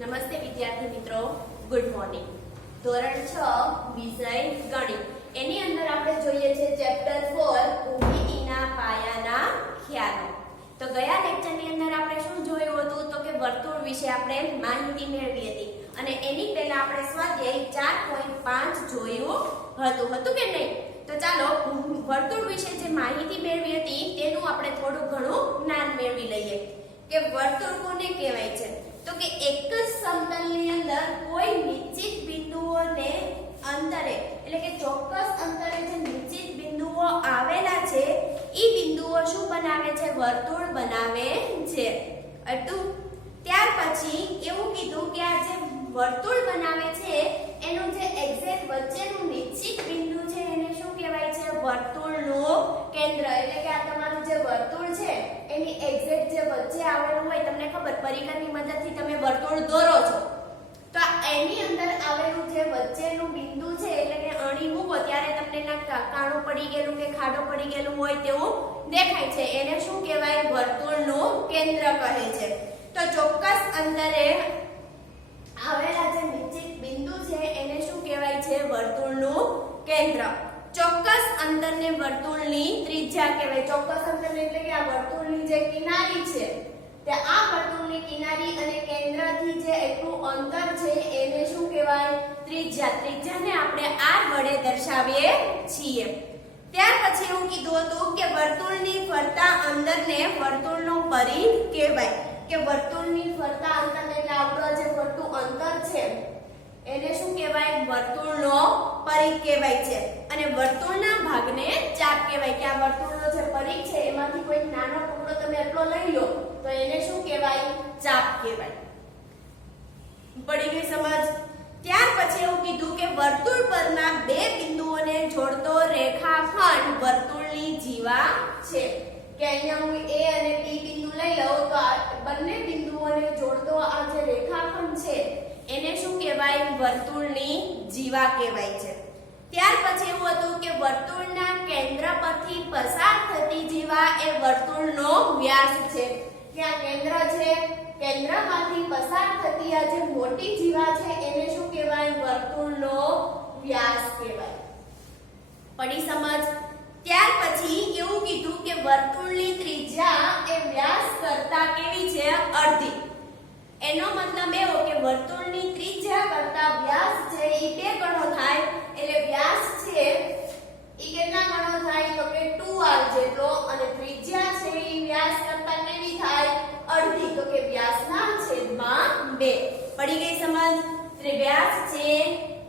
નમસ્તે વિદ્યાર્થી મિત્રો, ગુડ મોર્નિંગ. ધોરણ 6 વિષય ગણિત. એની અંદર આપણે જોઈએ છે ચેપ્ટર 4 ભૂમિતિના પાયાના ખ્યાલો. તો ગયા લેક્ચરની અંદર આપણે શું જોયું હતું તો કે વર્તુળ વિશે આપણે માહિતી મેળવી હતી અને એની પહેલા આપણે સ્વાધ્યાય 4.5 જોયું હતું કે નહીં? તો ચાલો વર્તુળ વિશે જે માહિતી મેળવી હતી તેનું આપણે થોડું ઘણું જ્ઞાન મેળવી લઈએ કે વર્તુળ કોને કહેવાય છે. તો કે એક જ સમતલની અંદર કોઈ નિશ્ચિત બિંદુઓને અંતરે એટલે કે ચોક્કસ અંતરે જે નિશ્ચિત બિંદુઓ આવેલા છે ઈ બિંદુઓ શું બનાવે છે? વર્તુળ બનાવે છે. ત્યાર પછી એવું કીધું કે આ જે વર્તુળ બનાવે છે એનું જે એક્ઝેક્ટ વચ્ચેનું નિશ્ચિત બિંદુ છે એને શું કહેવાય છે? વર્તુળનું કેન્દ્ર. એટલે કે આ તમારું જે વર્તુળ છે એની એક્ઝેક્ટ જે વચ્ચે આવેલું હોય, તમને ખબર પરિઘની મદદથી તમે વર્તુળ દોરો છો, તો એની અંદર આવેલું જે વચ્ચેનું બિંદુ છે એટલે કે અણી મૂકો ત્યારે તમને ના કાણું પડી ગયેલું કે ખાડો પડી ગયેલું હોય તેવું દેખાય છે. એને શું કહેવાય? વર્તુળનું કેન્દ્ર કહે છે. તો ચોક્કસ અંતરે આવેલા જે નિશ્ચિત બિંદુ છે એને શું કહેવાય છે? વર્તુળનું કેન્દ્ર. ચોક્કસ અંતરને વર્તુળની ત્રિજ્યા કહેવાય. ચોક્કસ અંતર એટલે કે આ વર્તુળની જે કિનારી છે તે આ વર્તુળની કિનારી અને કેન્દ્રથી જે એટલું અંતર છે એને શું કહેવાય? ત્રિજ્યા. ત્રિજ્યાને આપણે r વડે દર્શાવીએ છીએ. ત્યાર પછી એવું કીધું હતું કે વર્તુળની ફરતા અંતરને વર્તુળનો પરિઘ કહેવાય. કે વર્તુળની ફરતા અંતરને એટલે આપણો જે ફરતું અંતર છે એને શું કહેવાય? વર્તુળનો પરિઘ કહેવાય છે. અને વર્તુળના ભાગને ચાપ કહેવાય. કે આ વર્તુળનો જે પરિઘ છે એમાંથી કોઈ નાનો ટુકડો તમે એટલો લઈ લો તો એને શું કહેવાય? ચાપ કહેવાય. પડી ગઈ સમજ? ત્યાર પછી એવું કીધું કે વર્તુળ પરના બે બિંદુઓને જોડતો રેખાખંડ વર્તુળની જીવા છે. કે અહીંયા હું A અને B બિંદુ લઈ લઉં તો આ બંને બિંદુઓને જોડતો આ જે રેખાખંડ છે એને શું કહેવાય? વર્તુળની જીવા કહેવાય છે. ત્યાર પછી એવું હતું કે વર્તુળના કેન્દ્ર પરથી પસાર થતી જીવા એ વર્તુળનો વ્યાસ છે. કે આ કેન્દ્ર છે, કેન્દ્રમાંથી પસાર થતી આ જે મોટી જીવા છે એને શું કહેવાય? વર્તુળનો વ્યાસ કહેવાય. પડી સમજ? ત્યાર પછી એવું કીધું કે વર્તુળની ત્રિજ્યા એ વ્યાસ કરતા કેવી છે? અડધી. એનો મતલબ એવો કે વર્તુળની ત્રિજ્યા કરતા વ્યાસ છે ઈ 2 ગણો થાય. એટલે વ્યાસ છે ઈ કેટલા ગણો થાય? તો કે 2r જેટલો. અને ત્રિજ્યા છે ઈ વ્યાસ કરતા કેવી થાય? અડધી. તો કે વ્યાસના છેદમાં 2. પડી ગઈ સમજ? વ્યાસ છે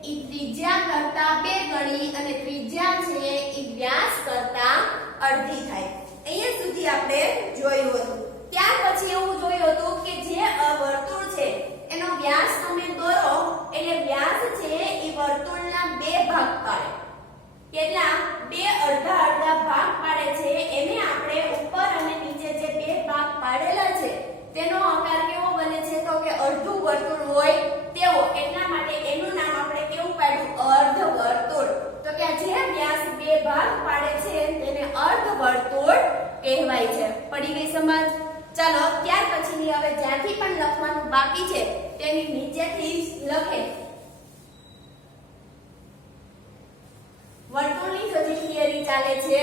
ઈ ત્રિજ્યા કરતા 2 ગણી અને ત્રિજ્યા છે ઈ વ્યાસ કરતા અડધી થાય. અહીંયા સુધી આપણે જોયું હતું. ત્યાર પછી એવું જોયું હતું કે જે વર્તુળ છે એનો વ્યાસ તમે દોરો એટલે વ્યાસ છે ઈ વર્તુળના 2 ભાગ પાડે. કેટલા? 2 અડધા અડધા ભાગ પાડે છે. એને આપણે ઉપર અને નીચે જે 2 ભાગ પાડેલા છે તેનો આકાર કેવો બને છે? તો કે અડધું વર્તુળ હોય તેવો. એટલા માટે એનું નામ આપણે કેવું પાડ્યું? અર્ધવર્તુળ. તો કે જે વ્યાસ 2 ભાગ પાડે છે તેને અર્ધવર્તુળ કહેવાય છે. પડી ગઈ સમજ? ચાલો ત્યાર પછીની હવે જ્યાંથી પણ લખવાનું બાકી છે તેની નીચેથી જ લખે. વર્તુળની હજી થિયરી ચાલે છે.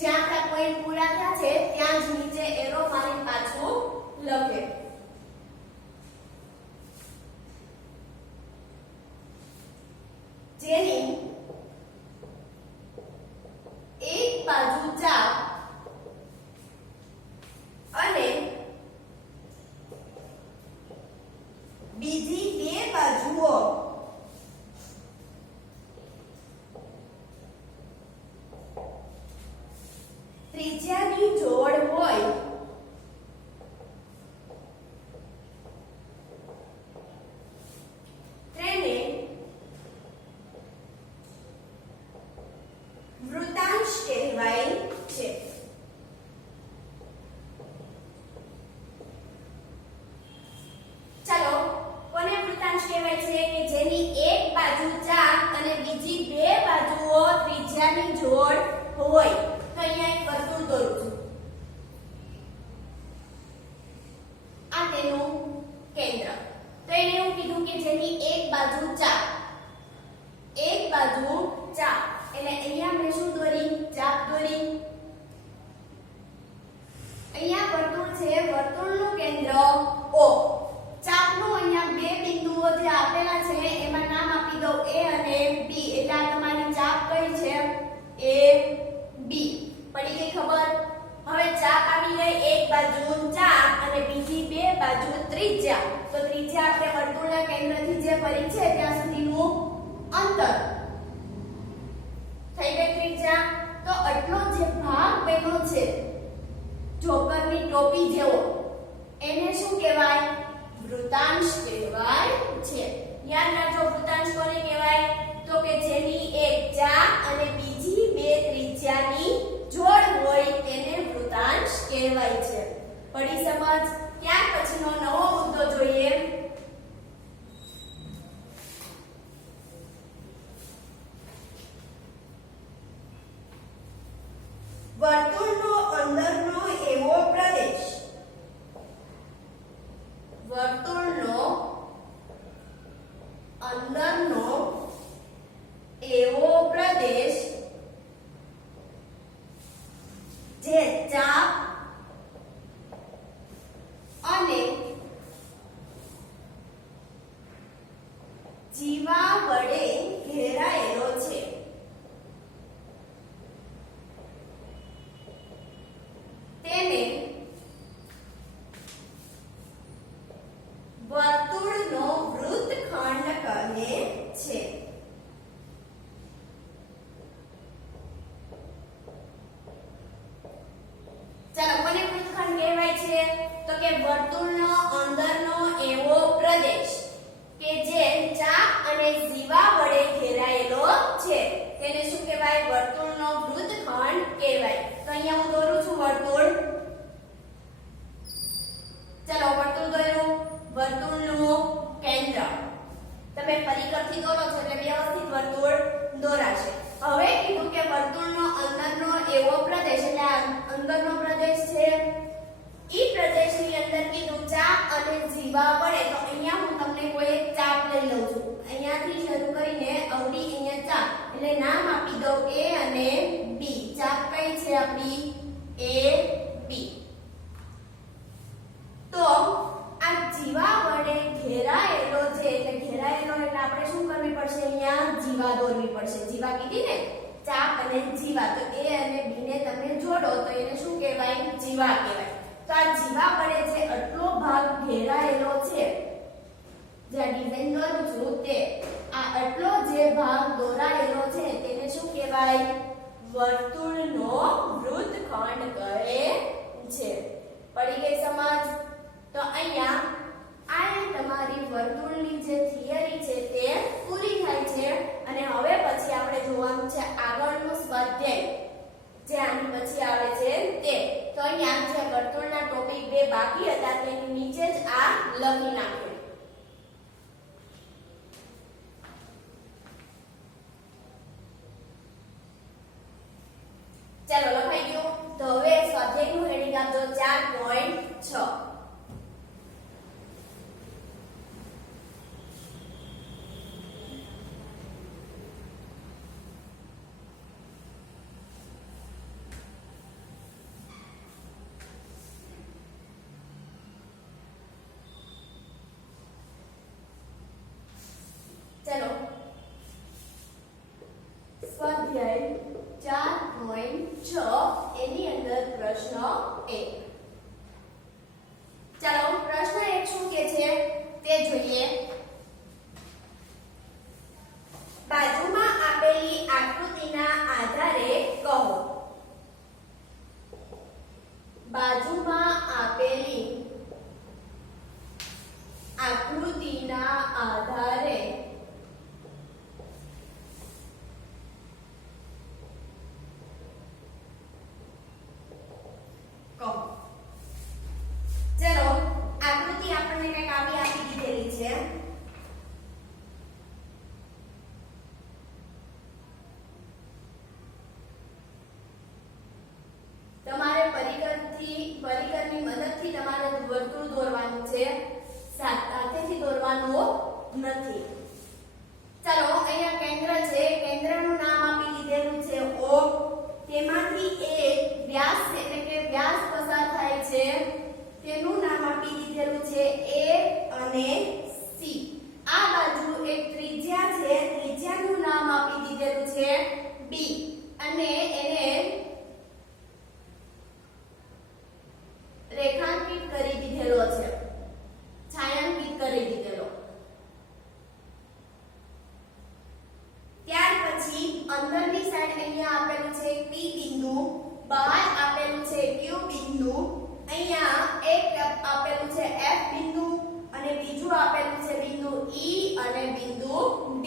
જ્યાં આપણા પોઈન્ટ પૂરા થયા છે ત્યાં જ નીચે એરો મારી પાછું લખે. જેની એક બાજુ ચાપ અને બીજી 2 બાજુઓ ત્રિજ્યાની જોડ હોય તેને વૃત્તાંશ કહેવાય છે. ચાલો કોને વૃત્તાંશ કહેવાય છે? કે જેની એક બાજુ ચાપ અને બીજી 2 બાજુઓ ત્રિજ્યાની જોડ હોય. તો અહીંયા એક ત્રિજ્યા, તો ત્રિજ્યા આપણે વર્તુળના કેન્દ્રથી જે પરી છે ત્યાં સુધીનું અંતર થઈ ગઈ ત્રિજ્યા. તો આટલો જે ભાગ બન્યો છે જોકરની ટોપી જેવો, એને શું કહેવાય? વૃતાંશ કહેવાય છે. યાદ રાખજો, વૃતાંશ કોને કહેવાય? તો કે જેની એક ચાપ અને બીજી બે ત્રિજ્યાની જોડ હોય તેને વૃતાંશ કહેવાય છે. પડી સમજ? ત્યાર પછીનો નવો મુદ્દો જોઈએ. વર્તુળનો અંદરનો એવો પ્રદેશ. વર્તુળનો અંદરનો એવો પ્રદેશ જે ચાપ અને જીવા વડે ઘેરાયેલો છે. તેને વર્તુળનો વૃત્તખંડ કહે છે. ચાલો, કોને વૃત્તખંડ કહેવાય છે? તો કે વર્તુળનો અંદરનો એવો પ્રદેશ કે જે ચાપ અને જીવા વડે ઘેરાયેલો છે તેને શું કહેવાય? વર્તુળનો વૃત્તખંડ કહેવાય. તો અહીંયા હું દોરું છું વર્તુળ. ચલો, વર્તુળ દોર્યું. વર્તુળનું કેન્દ્ર તમે પરિકરથી દોરો છો એટલે વ્યવસ્થિત વર્તુળ દોરાશે. હવે કીધું કે વર્તુળનો અંદરનો એવો પ્રદેશ, એટલે આ અંદરનો પ્રદેશ છે, ઈ પ્રદેશની અંદર કીધું ચાપ અને જીવા વડે. તો અહીંયા હું તમને કોઈ એક ચાપ લઈ લઉં છું. અહીંયાથી શરૂ કરીને અવળી અહીંયા ચાપ, એટલે નામ આપી દઉં A અને B. ચાપ કઈ છે આપણી? A B. તો આ જીવા વડે ઘેરાયેલો છે, એટલે ઘેરાયેલો એટલે આપણે શું કરવી પડશે? અહીંયા જીવા દોરવી પડશે. જીવા કીધી ને, ચાપ અને જીવા. તો A અને B ને તમે જોડો તો એને શું કહેવાય? જીવા કહેવાય. તો આ જીવા વડે જે આટલો ભાગ ઘેરાયેલો છે, જે ડિઝાઇન દોરું છું તે, આ આટલો જે ભાગ દોરાયેલો છે તેને શું કહેવાય? વર્તુળનો વૃત્તખંડ કહે છે. પડી ગઈ સમજ? તો અહીંયા આ તમારી વર્તુળની જે થિયરી છે તે પૂરી થાય છે. અને હવે પછી આપણે જોવાનું છે આગળનું સ્વાધ્યાય, જે આની પછી આવે છે તે. તો અહીંયા જે વર્તુળના ટોપિક બે બાકી હતા તેની નીચે જ આ લખી નાખ્યું. ચાલો, લખાઈ ગયું. તો હવે સ્વાધ્યાયનું હેડિંગ આપજો 4.6. चलो, स्वाध्याय 4.6 એની અંદર પ્રશ્ન 1. ચાલો, પ્રશ્ન 1 શું કે છે તે જોઈએ. બાજુમાં આપેલી આકૃતિના આધારે કહો. બાજુમાં આપેલી આકૃતિના આધારે કહો. ચલો, આકૃતિ આપણને કંઈક આવી આપી દીધેલી છે. તમારે પરિકરની મદદથી તમારે વર્તુળ દોરવાનું છે, સાથેથી દોરવાનું નથી. ચાલો, અહીંયા કેન્દ્ર છે, કેન્દ્રનું નામ આપી દીધેલું છે O. તેમાંથી એક વ્યાસ એટલે કે વ્યાસ પસાર થાય છે, તેનું નામ આપી દીધેલું છે A અને C. આ બાજુ એક ત્રિજ્યા છે, ત્રિજ્યાનું નામ આપી દીધેલું છે B અને એને રેખાંકિત કરી દીધેલો છે. અહીંયા આપેલું છે P બિંદુ, બહાર આપેલું છે Q બિંદુ, અહીંયા એક આપેલું છે F બિંદુ અને બીજું આપેલું છે બિંદુ E અને બિંદુ D.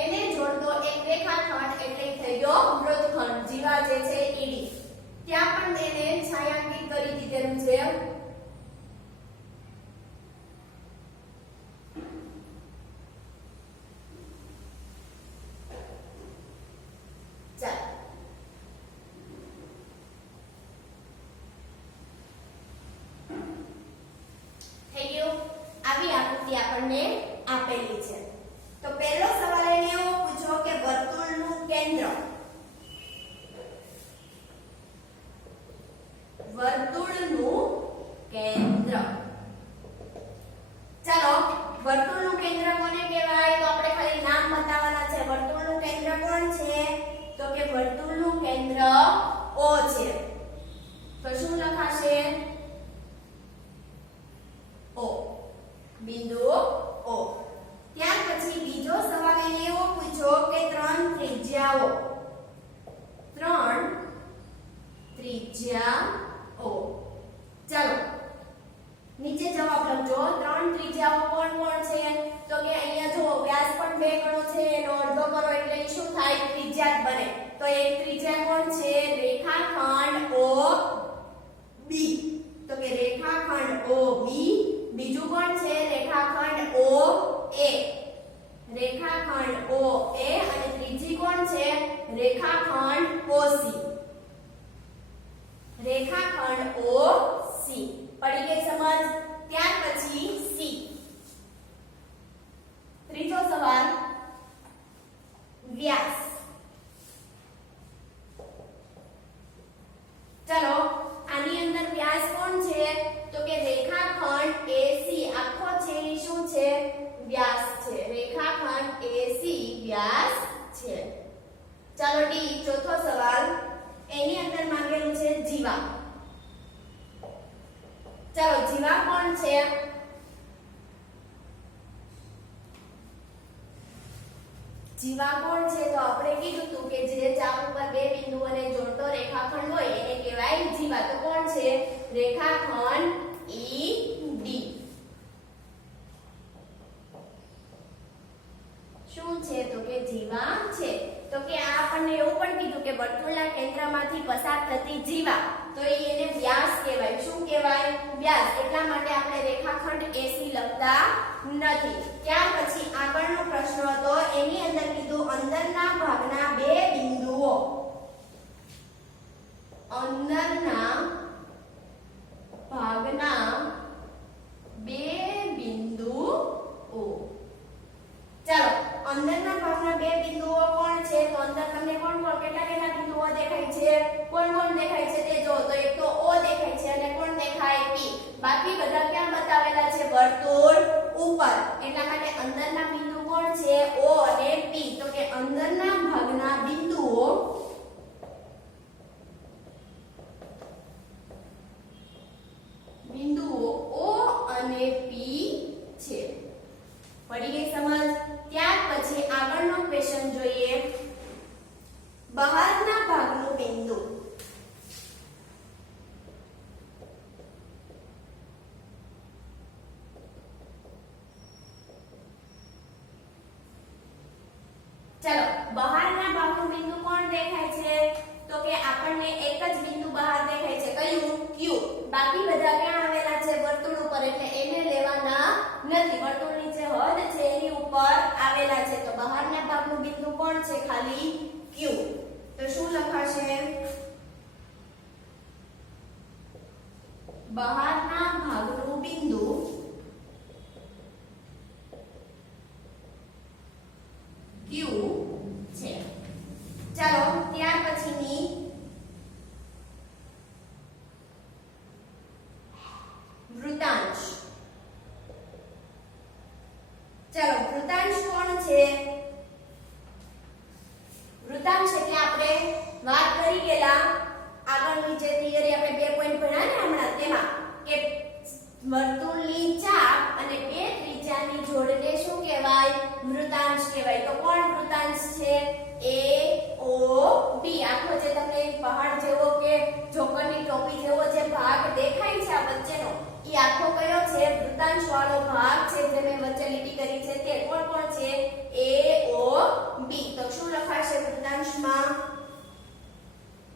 એને જોડતો એક રેખાખંડ એટલે થઈ ગયો વૃત્તખંડ. જીવા જે છે ED. ત્યાં પણ તેને છાયાંકિત કરી દીધેલું છે. આપણને આપેલી છે. તો પહેલો સવાલ એને એવો પૂછો કે વર્તુળનું કેન્દ્ર, વર્તુળનું કેન્દ્ર. ચાલો, વર્તુળનું કેન્દ્ર કોને કહેવાય? તો આપણે ખાલી નામ બતાવવાના છે. વર્તુળનું કેન્દ્ર કોણ છે? તો કે વર્તુળનું કેન્દ્ર O છે. તો શું લખાશે? O, બિંદુ O. ત્યાર પછી બીજો સવાલ એને એવો પૂછ્યો કે ત્રણ ત્રિજ્યાઓ, ત્રણ ત્રિજ્યાઓ. ચાલો નીચે જવાબ લખજો. ત્રણ ત્રિજ્યાઓ કોણ કોણ છે? તો કે અહીંયા જો વ્યાસ પણ બે ગણો છે, એનો અડધો કરો એટલે શું થાય? ત્રિજ્યા જ બને. તો એક ત્રિજ્યા કોણ છે? રેખાખંડ OB. તો કે રેખાખંડ OB. બીજું કોણ છે? રેખાખંડ OA. રેખાખંડ OA. અને ત્રીજી કોણ છે? રેખાખંડ OC. રેખાખંડ OC. પડી ગઈ સમજ? ત્યાર પછી C. ત્રીજો સવાલ, વ્યાસ. ચલો, આની અંદર વ્યાસ કોણ છે? તો કે રેખાખંડ AC આખો છે એ શું છે? વ્યાસ છે. રેખાખંડ AC વ્યાસ છે. ચાલો D, ચોથો સવાલ. એની અંદર માંગેલું છે જીવા. ચાલો, જીવા કોણ છે? જીવા કોણ છે? તો આપણે કીધું હતું કે જે ચાપ ઉપર બે બિંદુઓને જોડતો રેખાખંડ હોય એને કહેવાય જીવા. તો કોણ છે? રેખાખંડ ED. શું છે? તો કે જીવા છે. તો કે આ આપણને એવું પણ કીધું કે વર્તુળના કેન્દ્રમાંથી પસાર થતી જીવા, તો એને વ્યાસ કહેવાય. શું કહેવાય? વ્યાસ. એટલા માટે આપણે રેખાખંડ AC લખતા નથી. ત્યાર પછી આગળનો પ્રશ્ન હતો, એની અંદર કીધું અંદરના ભાગના બે બિંદુઓ, અંદરના ભાગના બે બિંદુઓ. ચાલો, અંદરના ભાગના બે બિંદુઓ કોણ છે? તો અંદર તમને કોણ કોણ કેટલા કેટલા બિંદુઓ દેખાય છે? કોણ કોણ દેખાય છે તે જો. તો એક તો O દેખાય છે અને કોણ દેખાય? P. બાકી બધા ક્યાં બતાવેલા છે? વર્તુળ ઉપર. એટલા માટે અંદરના બિંદુ કોણ છે? O અને P. તો કે અંદરના ભાગના બિંદુઓ O અને P છે. પડી ગઈ સમજ? ત્યાર પછી આગળનો ક્વેશ્ચન જોઈએ. બહારના ભાગનું બિંદુ, ચલો, બહારના ભાગનું બિંદુ કોણ દેખાય છે? તો કે આપણને એક જ બિંદુ બહાર દેખાય છે. કયું? Q. બાકી બધા ક્યાં આવેલા છે? વર્તુળ ઉપર. એટલે એને લેવાના નથી. વર્તુળ નીચે હદ છે એની ઉપર આવેલા છે. તો બહારના ભાગનું બિંદુ કોણ છે? ખાલી Q. તો શું લખાશે? બહારના ભાગનું બિંદુ Q છે. ચાલો, ત્યાર પછીની વૃત્તાંશ. ચાલો, વૃત્તાંશ કોણ છે? વૃત્તાંશ એટલે આપણે વાત કરી ગયેલા આગળની જે થિયરી આપણે 2 પોઈન્ટ ભણ્યા ને હમણાં, તેમાં કે વર્તુળની ચાપ અને બે ત્રિજ્યાની જોડને શું કહેવાય? વૃત્તાંશ કહેવાય. તો કોણ વૃત્તાંશ છે? AOB. આ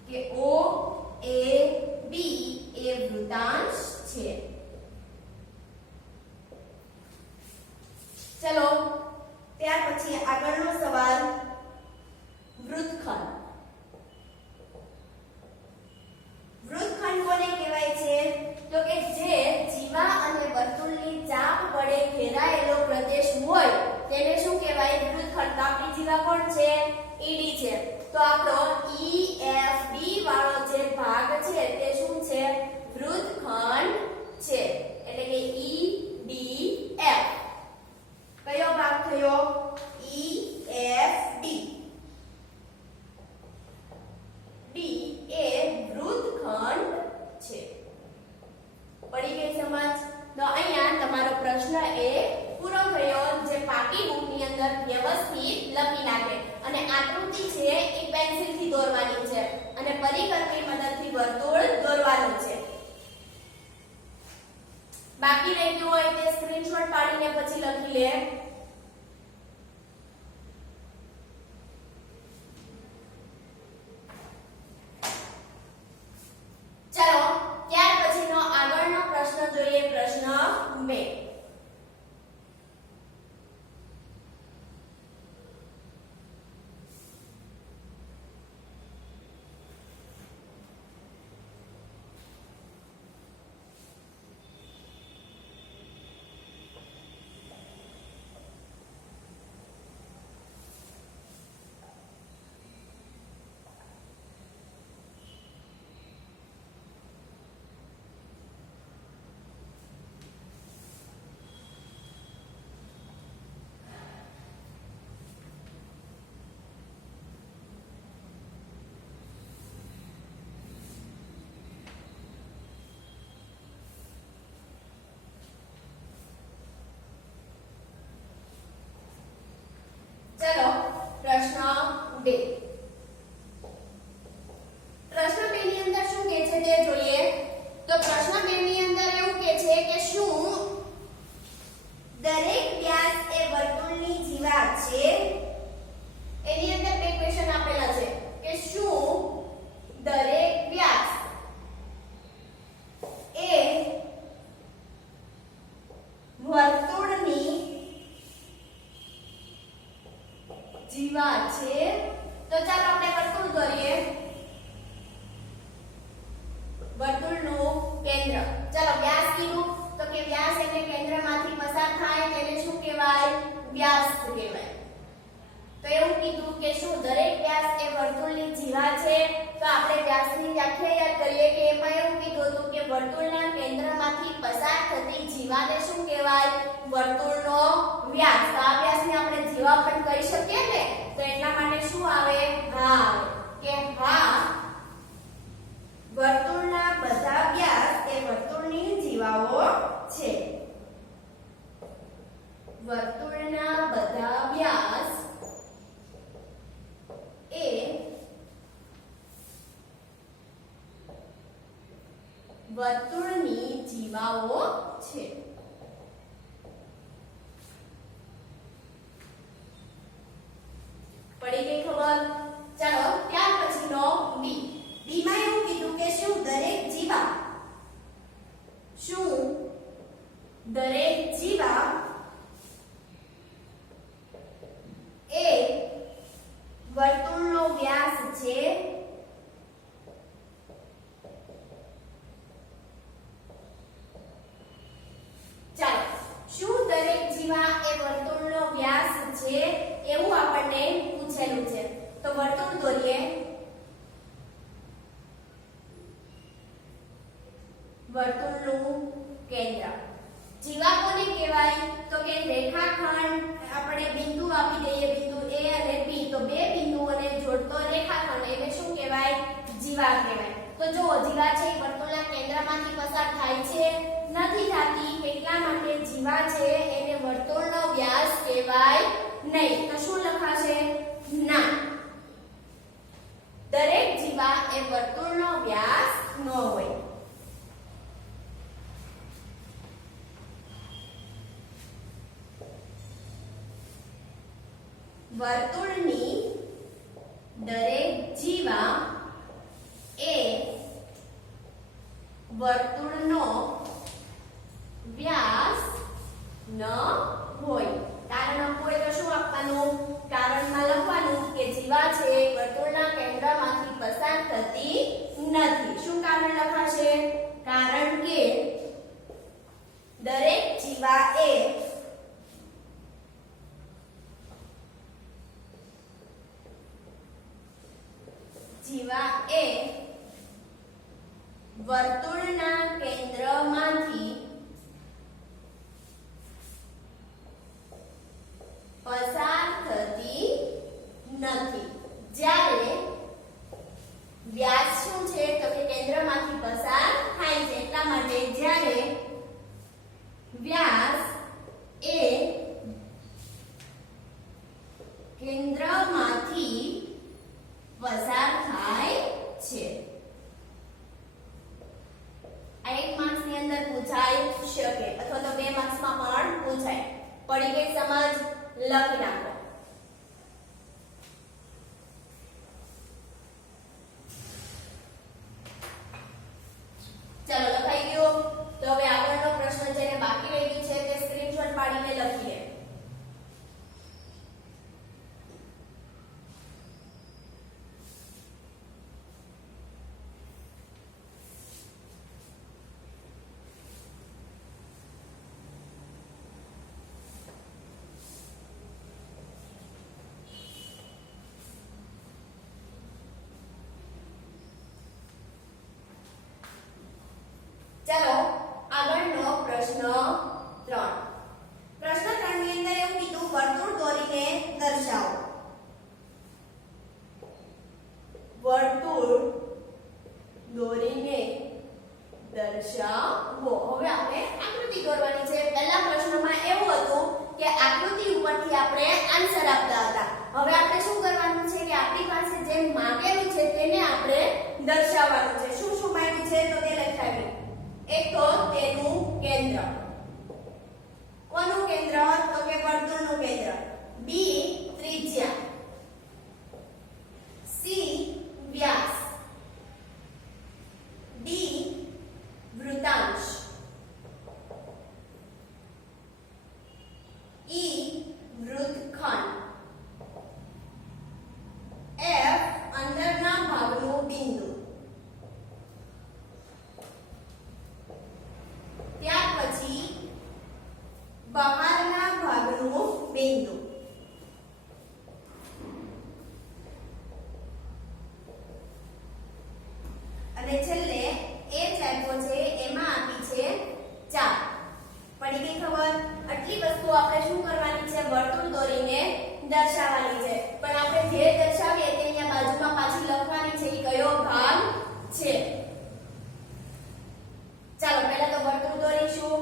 કે ઓ એ બી એ વૃતાંશ છે. ચલો ત્યાર પછી આગળનો સવાલ વૃત્તખંડ. વૃત્તખંડ કોને કહેવાય છે? તો કે જે જીવા અને વર્તુળની ચાપ વડે ઘેરાયેલો પ્રદેશ હોય તેને શું કહેવાય? વૃત્તખંડ. તો આપણી જીવા કોણ છે? ઈડી છે. તો આપણો ઈ એફ ડી વાળો જે ભાગ છે તે શું છે? વૃત્તખંડ છે. એટલે કે ઈ ડી એફ કયો ભાગ થયો? ઈ એફ ડી. ડી એ વૃત્તખંડ છે. પડી ગઈ સમજ? તો અહીંયા તમારો પ્રશ્ન એ પૂરો થયો. જે પાકી બુકની અંદર વ્યવસ્થિત લખી નાખે અને આકૃતિ છે એ પેન્સિલથી દોરવાની છે અને પરિકરની મદદથી વર્તુળ દોરવાનું છે. બાકી રહી ગયું હોય તે સ્ક્રીનશોટ પાડીને પછી લખી લે. ચાલો ત્યાર પછીનો આગળનો પ્રશ્ન જોઈએ. પ્રશ્ન 2. ચલો પ્રશ્ન 2. પ્રશ્ન 2 ની અંદર શું કહે છે તે જોઈએ. તો પ્રશ્ન 2 ની અંદર એવું કહે છે કે શું દરેક વ્યાસ એ વર્તુળની જીવા છે? એની અંદર બે ક્વેશ્ચન આપેલા છે કે શું દરેક વ્યાસ એ વર્તુળની જીવા છે? તો ચાલો આપણે વર્તુળ દોરીએ. વર્તુળનું કેન્દ્ર. ચાલો વ્યાસ કીધું તો કે વ્યાસ એટલે કેન્દ્રમાંથી પસાર થાય તેને શું કહેવાય? વ્યાસ કહેવાય. તો એવું કીધું કે શું દરેક વ્યાસ એ વર્તુળની જીવા છે? તો આપણે વ્યાસની વ્યાખ્યા યાદ કરીએ કે એમાં એવું કીધું હતું કે વર્તુળના કેન્દ્રમાંથી પસાર થતી જીવાને શું કહેવાય? વર્તુળનો વ્યાસ. તો આ વ્યાસને આપણે જીવા પણ કહી શકીએ ને. તો એટલા માટે શું આવે? હા આવે. કે હા વર્તુળના બધા વ્યાસ એ વર્તુળની જીવાઓ છે. વર્તુળના બધા વ્યાસ એ વર્તુળની જીવાઓ છે. પડી ગઈ ખબર? ચાલો ત્યાર પછીનો બી. બી માં એવું કીધું કે શું દરેક જીવા એ વર્તુળનો વ્યાસ છે? ચાલો શું દરેક જીવા એ વર્તુળનો વ્યાસ છે એવું આપણને પૂછેલું છે. તો વર્તુળ દોરીએ. વર્તુળનું કેન્દ્ર. જીવા કોને કહેવાય? તો કે રેખાખંડ આપણે બિંદુ આપી દઈએ, બિંદુ A અને B. તો બે બિંદુઓને જોડતો રેખાખંડ એને શું કહેવાય? જીવા કહેવાય. તો જો જીવા છે વર્તુળના કેન્દ્રમાંથી પસાર થાય છે? નથી થતી. એટલા માટે જીવા છે એને વર્તુળનો વ્યાસ કહેવાય નહીં. તો શું લખાશે? ના. દરેક જીવા એ વર્તુળનો વ્યાસ ન હોય. વર્તુળની દરેક જીવા વર્તુળનો વ્યાસ ન હોય. કારણ આપવું હોય તો શું આપવાનું? કારણમાં લખવાનું કે જીવા છે વર્તુળના કેન્દ્રમાંથી પસાર થતી નથી. શું કારણ લખાશે? કારણ કે દરેક જીવાએ વર્તુળના કેન્દ્રમાંથી પસાર થતી નથી. જ્યારે વ્યાસ શું છે તો કે કેન્દ્રમાંથી પસાર થાય છે. એટલા માટે જ્યારે વ્યાસ એ કેન્દ્રમાંથી પસાર થાય છે. આ 1 માર્ક્સ ની અંદર પૂછાઈ શકે અથવા તો 2 માર્ક્સ માં પણ પૂછાય. પડી ગઈ સમજ? લખી નાખો. ચલો લખાઈ ગયો. તો હવે આગળનો પ્રશ્ન જેને બાકી રહી ગયું છે તે સ્ક્રીનશોટ પાડીને લખીએ. ચલો આગળનો પ્રશ્ન 3. પ્રશ્ન 3 ની અંદર એવું કીધું વર્તુળ દોરીને દર્શાવો. વર્તુળ દોરીને દર્શાવો. હવે આપણે આકૃતિ દોરવાની છે. પહેલા પ્રશ્નમાં એવું હતું કે આકૃતિ ઉપરથી આપણે આન્સર આપતા હતા. હવે આપણે શું કરવાનું છે કે આપણી પાસે જે માંગેલું છે તેને આપણે દર્શાવવાનું છે. શું શું માંગ્યું છે તો તે લખાવી. એક તો તેનું કેન્દ્ર. કોનું કેન્દ્ર? તો કે વર્તુળનું કેન્દ્ર. બી ત્રિજ્યા. સી વ્યાસ. ડી વૃત્તાંશ. ઈ વૃત્તખંડ. એફ અંદરના ભાગનું બિંદુ. ત્યાર પછી બહારના ભાગનું બિંદુ. અને છેલ્લે એ આપ્યો છે એમાં આપી છે 4. પડી ગઈ ખબર? આટલી વસ્તુ આપણે શું કરવાની છે? વર્તુળ દોરીને દર્શાવવાની છે. પણ આપણે જે દર્શાવીએ તે અહીંયા બાજુમાં પાછી લખવાની છે કે કયો ભાગ છે. ચાલો પહેલા તો વર્તુળ દોરીશું.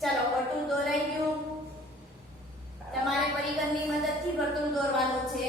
ચાલો વર્તુળ દોરાઈ ગયું. તમારે પરિઘની મદદથી વર્તુળ દોરવાનું છે.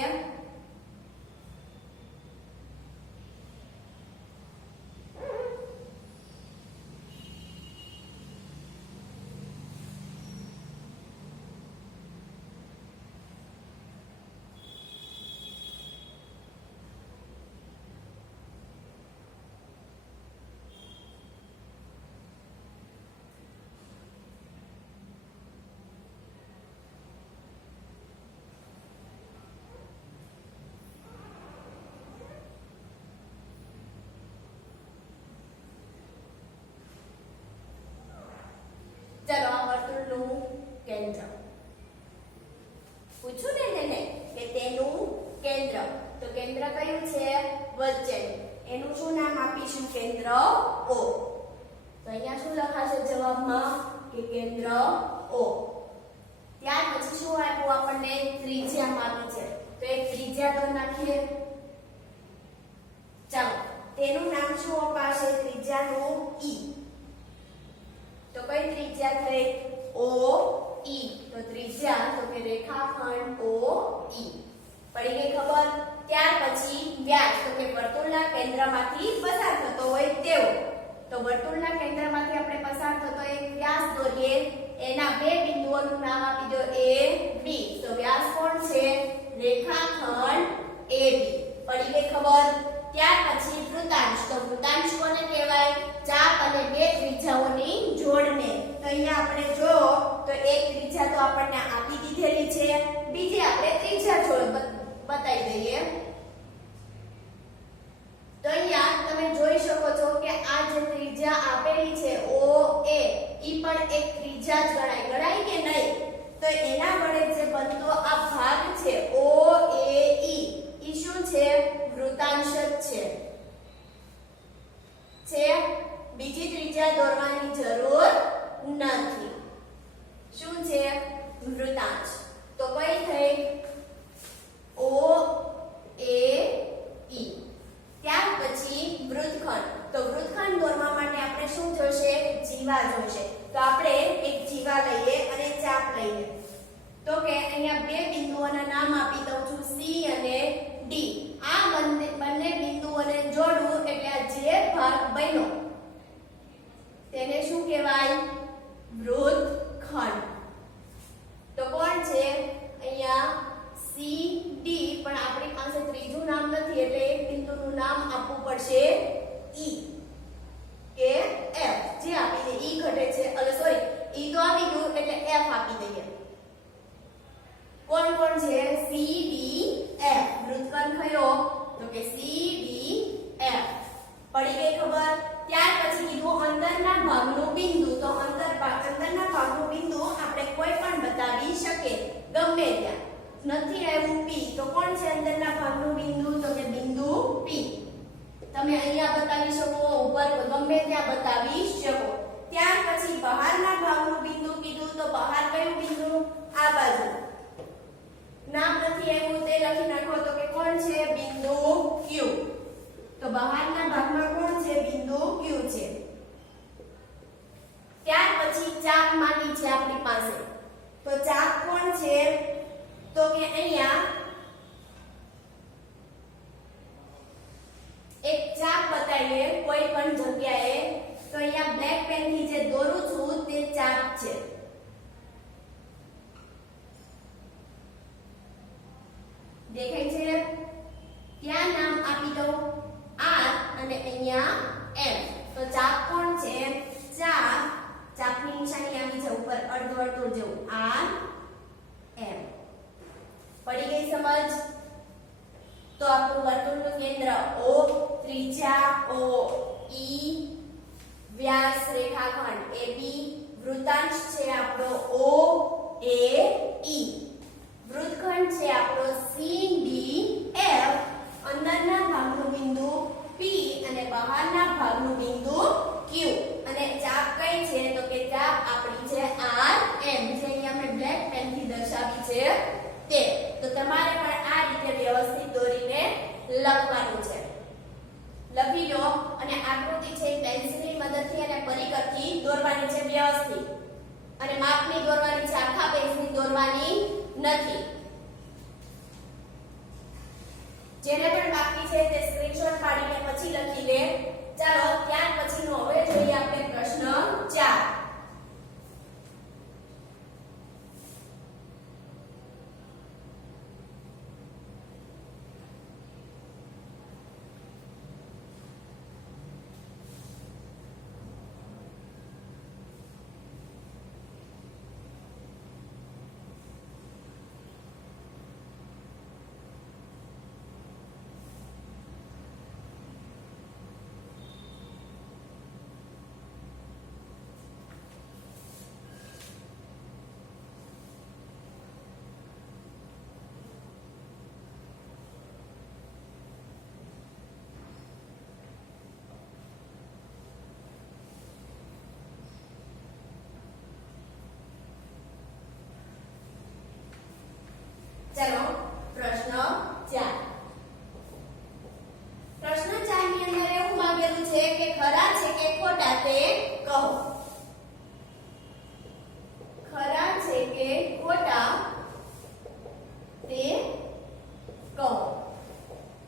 ચલો આ વર્તુળનું કેન્દ્ર પૂછું ને તેને કે તેનું કેન્દ્ર. તો કેન્દ્ર કયું છે? વચ્ચે. એનું શું નામ આપીશું? કેન્દ્ર O. તો અહીંયા શું લખાશે જવાબમાં? કે કેન્દ્ર O. ત્યાર પછી શું આપ્યું આપણને? ત્રિજ્યા આપી છે. તો એક ત્રિજ્યા દોર નાખીએ. ચાલો તેનું નામ શું અપાશે? ત્રિજ્યાનું E. તો કઈ ત્રિજ્યા થઈ? OE. તો ત્રિજ્યા તો કે રેખાખંડ OE. પડી ગઈ ખબર? ત્યાર પછી વ્યાસ તો કે વર્તુળના કેન્દ્રમાંથી પસાર થતો હોય તેવો. તો તો વર્તુળના કેન્દ્રમાંથી આપણે પસાર થતો એક વ્યાસ દોરીએ, એના બે બિંદુઓનું નામ આપી દો A B. તો વ્યાસ કોણ છે? રેખાખંડ AB. પડી ગઈ ખબર? ત્યાર પછી વૃતાંશ. તો વૃતાંશ કોને કહેવાય? ચાપ અને બે ત્રિજ્યાઓની જોડને. તો અહીંયા આપણે જો તો એક ત્રિજ્યા તો આપણને આપી દીધેલી છે, બીજી આપણે ત્રિજ્યા જોડ બતાવી દઈએ. તો અહીંયા તમે જોઈ શકો છો કે આ જે ત્રિજ્યા આપેલી છે OA, ઈ પણ એક ત્રિજ્યા જ ગણાય કે નહીં? તો એના વડે જે બનતો આ ભાગ છે OAE, ઈ શું છે? વૃતાંશ જ છે. બીજી ત્રિજ્યા દોરવાની જરૂર નથી. શું છે? વૃતાંશ. તો કઈ થઈ? OAE. ત્યાર પછી વૃત્તખંડ. તો વૃત્તખંડ દોરવા માટે આપણે શું જોશે? જીવા જોશે. તો આપણે એક જીવા લઈએ અને ચાપ લઈએ. તો કે અહીંયા બે બિંદુઓના નામ આપી દઉં છું, C અને D. આ બંને બિંદુઓને જોડવું એટલે આ જે ભાગ બન્યો તેને શું કહેવાય? વૃત્તખંડ. તો કોણ છે? અહીંયા CD, પણ આપણી પાસે ત્રીજું નામ નથી એટલે એક બિંદુનું નામ આપવું પડશે E કે F. જે આપી દે E ઘટે છે, સોરી E તો આપી ગયું એટલે F આપી દઈએ. કોણ કોણ છે? CDF. વૃત્તખંડ કયો? તો કે CDF. પડી ગઈ ખબર? ત્યાર પછી કીધું અંદરના ભાગનું બિંદુ. તો અંદરના ભાગનું બિંદુ આપણે કોઈ પણ બતાવી શકે, ગમે ત્યાં. નથી આવ્યું P, તો કોણ છે અંદરના ભાગનું બિંદુ? તો કે બિંદુ P. તમે અહીંયા બતાવી શકો, ઉપર ગમે ત્યાં બતાવી શકો. ત્યાર પછી બહારના ભાગનું બિંદુ કીધું, તો બહાર કયું બિંદુ? આ બાજુ. નામ નથી આવ્યું તે લખી નાખો. તો કે કોણ છે? બિંદુ Q. તો બહારના ભાગમાં કોણ છે? બિંદુ Q છે. ત્યાર પછી ચાપ માંગી છે આપણી પાસે. તો ચાપ કોણ છે? તો કે અહીંયા એક ચાપ બતાવીએ કોઈ પણ જગ્યાએ. તો અહીંયા બ્લેક પેન થી જે દોરું છું તે ચાપ છે. દેખાય છે? ત્યાં નામ આપી દો R અને અહીંયા M. તો ચાપ કોણ છે? ચાપ. ચાપની નિશાની આવી છે ઉપર અર્ધવર્તુળ જેવું, R M. પડી ગઈ સમજ? તો આપણું વર્તુળનું કેન્દ્ર O, ત્રિજ્યા O, E, વ્યાસ રેખાખંડ AB, વૃત્તાંશ છે આપણો OAE, વૃત્તખંડ છે આપણો CDF, અંદરના ભાગનું બિંદુ P અને બહારના ભાગનું બિંદુ Q. અને ચાપ કઈ છે? તો કે ચાપ આપણી છે RM, જે અહીંયા મેં બ્લેક પેન થી દર્શાવી છે તે. તો તમારે પણ આ રીતે વ્યવસ્થિત દોરીને લખવાનું છે. લખી લો અને આકૃતિ છે પેન્સિલની મદદથી અને પરિકરથી દોરવાની છે વ્યવસ્થિત. અને માપની દોરવાની છે, આખા પેજની દોરવાની નથી. જેને પણ બાકી છે તે સ્ક્રીનશોટ પાડીને પછી લખી લે. ચાલો ત્યાર પછીનો હવે જોઈએ આપણે પ્રશ્ન 4. चलो प्रश्न 4. प्रश्न 4 ની અંદર એવું માંગેલું છે કે ખરા છે કે ખોટા તે કહો. ખરા છે કે ખોટા તે કહો.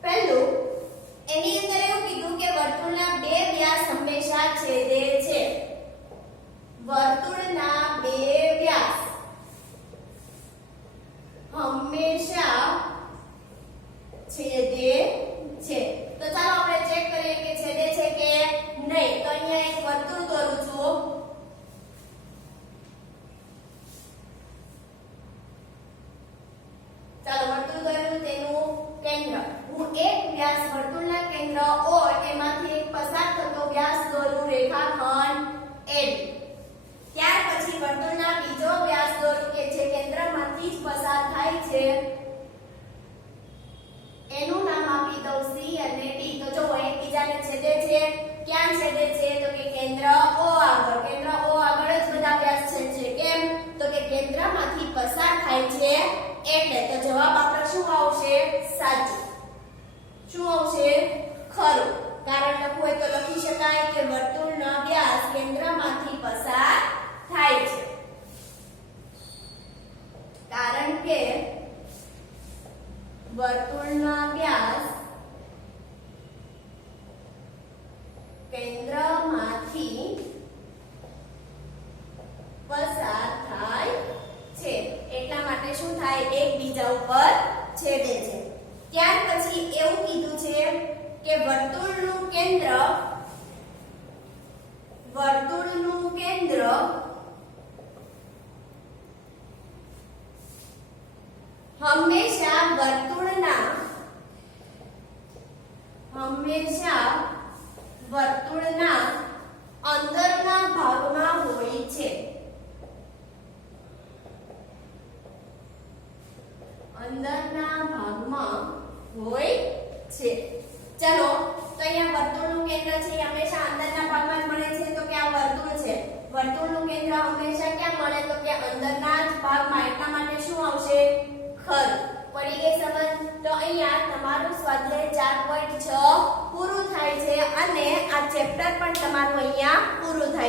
પહેલું એની અંદર એવું કીધું કે વર્તુળના બે વ્યાસ હંમેશા છેદ રેખાખંડ AB. ત્યાર પછી વર્તુળના બીજો વ્યાસ દોરો કે જે કેન્દ્રમાંથી જ પસાર થાય છે એનું નામ આપી દઉં C અને D. તો જો એકબીજાને છેદે છે, ક્યાં છેદે છે? તો કે કેન્દ્ર O આગળ. કેન્દ્ર O આગળ જ બધા વ્યાસ છેદે છે. કેમ? તો કે કેન્દ્રમાંથી પસાર થાય છે એટલે. તો જવાબ આપણો શું આવશે? સાચું. શું આવશે? ખરું. કારણ લખવું હોય તો લખી શકાય કે વર્તુળનો વ્યાસ કેન્દ્રમાંથી પસાર થાય છે. કારણ કે વર્તુળનો વ્યાસ કેન્દ્રમાંથી પસાર થાય છે એટલા માટે શું થાય? એકબીજા ઉપર છેદે છે. ત્યાર પછી એવું કીધું છે કે વર્તુળનું કેન્દ્ર હંમેશા વર્તુળના અંદરના ભાગમાં હોય છે. અંદરના ભાગમાં હોય છે. ચલો, તો અહીંયા વર્તુળનું કેન્દ્ર છે એ હંમેશા અંદરના ભાગમાં જ મળે છે. તો કે આ વર્તુળ છે, વર્તુળનું કેન્દ્ર હંમેશા ક્યાં મળે? તો કે અંદરના જ ભાગમાં. એટલા માટે શું આવશે? ખરું. પડી ગઈ સમજ? તો અહીંયા તમારું સ્વાધ્યાય 4.6 પૂરું થાય છે અને આ ચેપ્ટર પણ તમારું અહીંયા પૂરું થાય